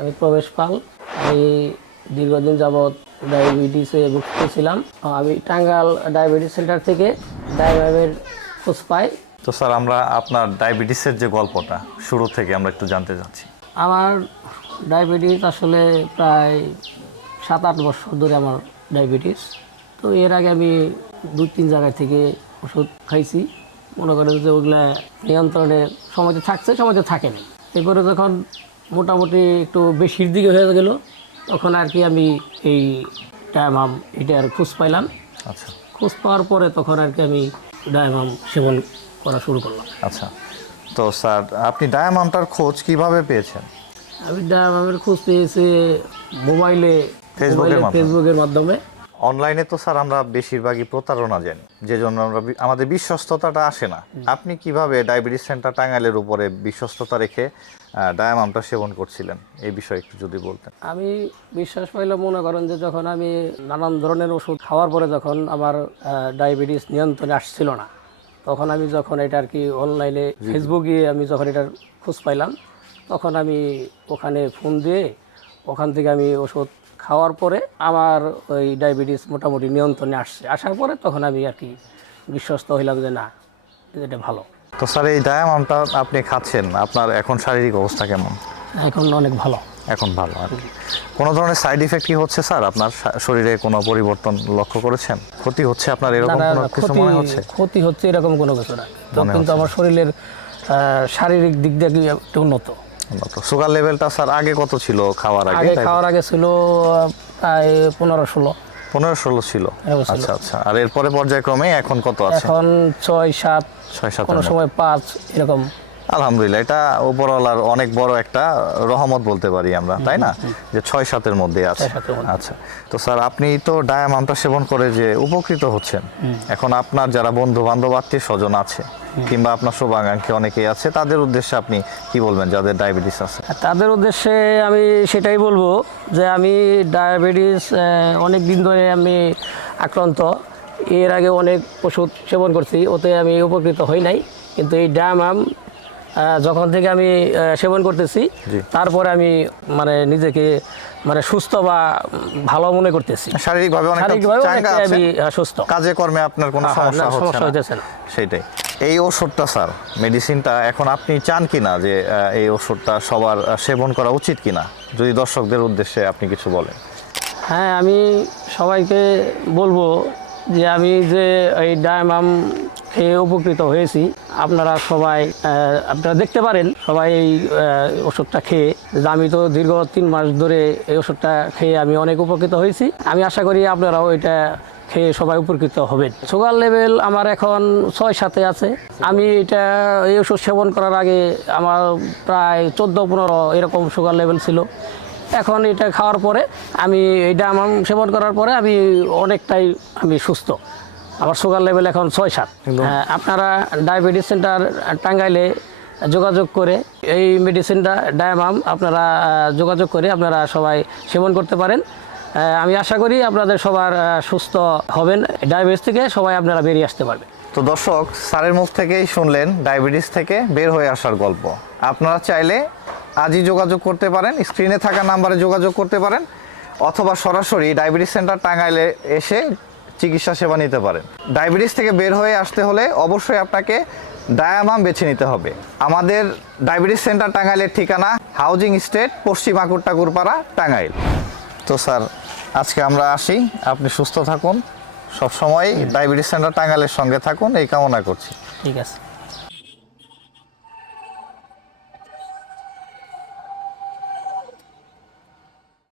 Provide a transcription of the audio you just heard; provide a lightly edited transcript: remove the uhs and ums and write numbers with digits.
আমি প্রবেশ পাল। আমি দীর্ঘদিন যাবৎ ডায়াবেটিসে ভুগতেছিলাম। আমি টাঙ্গাইল ডায়াবেটিস সেন্টার থেকে ডায়াবেটিসের খোঁজ পাই। তো স্যার আমরা আপনার ডায়াবেটিসের যে গল্পটা শুরু থেকে আমরা একটু জানতে চাচ্ছি। আমার ডায়াবেটিস আসলে প্রায় 7-8 বছর ধরে আমার ডায়াবেটিস। তো এর আগে আমি 2-3 জায়গা থেকে ওষুধ খাইছি। মনে করেন যে ওগুলা নিয়ন্ত্রণে সময়তে থাকছে, সময়তে থাকেনি। এরপরে যখন মোটামুটি একটু বেশির দিকে হয়ে গেল, তখন আর কি আমি এই ডায়ামাম এটার খোঁজ পাইলাম। আচ্ছা, খোঁজ পাওয়ার পরে তখন আর কি আমি ডায়ামাম সেবন করা শুরু করলাম। আচ্ছা। তো স্যার আপনি ডায়ামামটার খোঁজ কিভাবে পেয়েছেন? আমি ডায়ামামের খোঁজ পেয়েছি মোবাইলে, ফেসবুকের মাধ্যমে। অনলাইনে তো স্যার আমরা বেশিরভাগই প্রতারণা জানি, যে জন্য আমরা আমাদের বিশ্বস্ততাটা আসে না। আপনি কিভাবে ডায়াবেটিস সেন্টার টাঙ্গাইলের উপরে বিশ্বস্ততা রেখে ডায়ামামটা সেবন করছিলেন, এই বিষয়ে একটু যদি বলতেন। আমি বিশ্বাস পাইলাম, মনে করেন যে যখন আমি নানান ধরনের ওষুধ খাওয়ার পরে যখন আমার ডায়াবেটিস নিয়ন্ত্রণে আসছিল না, তখন আমি যখন এটা আর কি অনলাইনে ফেসবুকে আমি যখন এটার খোঁজ পাইলাম, তখন আমি ওখানে ফোন দিয়ে ওখান থেকে আমি ওষুধ খাওয়ার পরে আমার ওই ডায়াবেটিস মোটামুটি নিয়ন্ত্রণে আসার পরে তখন আমি আর কি বিশ্বস্ত হইলাম যে না, এটা ভালো। তো স্যার এই ডায়ামামটা আপনি খাচ্ছেন, আপনার এখন শারীরিক অবস্থা কেমন? এখন অনেক ভালো। এখন ভালো আর কি। কোনো ধরনের সাইড ইফেক্ট কি হচ্ছে স্যার? আপনার শরীরে কোনো পরিবর্তন লক্ষ্য করেছেন? ক্ষতি হচ্ছে আপনার এরকম কোনো কিছু মনে হচ্ছে? ক্ষতি হচ্ছে এরকম কোনো কিছু না, তো কিন্তু আমার শরীরের শারীরিক দিক দিয়ে একটু উন্নত। সুগার লেভেলটা স্যার আগে কত ছিল খাওয়ার আগে? খাওয়ার আগে ছিল প্রায় 15-16। 15-16 ছিল। আচ্ছা আচ্ছা। আর এরপরে পর্যায়ক্রমে এখন কত আছে? এখন 6-7, কোনো সময় 5 এরকম। আলহামদুলিল্লাহ, এটা উপরওয়ালার অনেক বড় একটা রহমত বলতে পারি আমরা, তাই না? যে 6-7-এর মধ্যে আছে। আচ্ছা। তো স্যার আপনি তো ডায়ামামটা সেবন করে যে উপকৃত হচ্ছেন, এখন আপনার যারা বন্ধু বান্ধব আত্মীয় স্বজন আছে কিংবা আপনার শুভাকাঙ্ক্ষী অনেকেই আছে, তাদের উদ্দেশ্যে আপনি কি বলবেন যাদের ডায়াবেটিস আছে? তাদের উদ্দেশ্যে আমি সেটাই বলবো যে আমি ডায়াবেটিস অনেক দিন ধরে আমি আক্রান্ত। এর আগে অনেক ওষুধ সেবন করছি, ওতে আমি উপকৃত হই নাই। কিন্তু এই ডায়ামাম যখন থেকে আমি সেবন করতেছি, তারপরে আমি মানে নিজেকে মানে সুস্থ বা ভালো মনে করতেছি। শারীরিকভাবে আমি সুস্থ, কাজে কর্মে আপনার কোনো সমস্যা হচ্ছে না। সেটাই। এই ওষুধটা স্যার, মেডিসিনটা এখন আপনি চান কিনা যে এই ওষুধটা সবার সেবন করা উচিত কিনা, যদি দর্শকদের উদ্দেশ্যে আপনি কিছু বলেন। হ্যাঁ, আমি সবাইকে বলবো যে আমি যে এই ডায়ামাম খেয়ে উপকৃত হয়েছি, আপনারা সবাই আপনারা দেখতে পারেন সবাই এই ওষুধটা খেয়ে। আমি তো দীর্ঘ 3 মাস ধরে এই ওষুধটা খেয়ে আমি অনেক উপকৃত হয়েছি। আমি আশা করি আপনারাও এটা খেয়ে সবাই উপকৃত হবেন। সুগার লেভেল আমার এখন 6-7 আছে। আমি এই ওষুধ সেবন করার আগে আমার প্রায় 14-15 এরকম সুগার লেভেল ছিল। এখন এটা খাওয়ার পরে আমি এই ডায়ামাম সেবন করার পরে আমি অনেকটাই সুস্থ। আমার সুগার লেভেল এখন 6-7। আপনারা ডায়াবেটিস সেন্টার টাঙ্গাইলে যোগাযোগ করে এই মেডিসিনটা ডায়ামাম আপনারা যোগাযোগ করে আপনারা সবাই সেবন করতে পারেন। আমি আশা করি আপনাদের সবার সুস্থ হবেন, ডায়াবেটিস থেকে সবাই আপনারা বেরিয়ে আসতে পারবেন। তো দর্শক, স্যারের মুখ থেকেই শুনলেন ডায়াবেটিস থেকে বের হয়ে আসার গল্প। আপনারা চাইলে আজই যোগাযোগ করতে পারেন, স্ক্রিনে থাকা নাম্বারে যোগাযোগ করতে পারেন, অথবা সরাসরি ডায়াবেটিস সেন্টার টাঙ্গাইলে এসে চিকিৎসা সেবা নিতে পারেন। ডায়াবেটিস থেকে বের হয়ে আসতে হলে অবশ্যই আপনাকে ডায়ামাম বেছে নিতে হবে। আমাদের ডায়াবেটিস সেন্টার টাঙ্গাইলের ঠিকানা হাউজিং স্টেট, পশ্চিম আকুরটাকুরপাড়া, টাঙ্গাইল। তো স্যার আজকে আমরা আসি, আপনি সুস্থ থাকুন, সবসময় ডায়াবেটিস সেন্টার টাঙ্গাইলের সঙ্গে থাকুন, এই কামনা করছি। ঠিক আছে।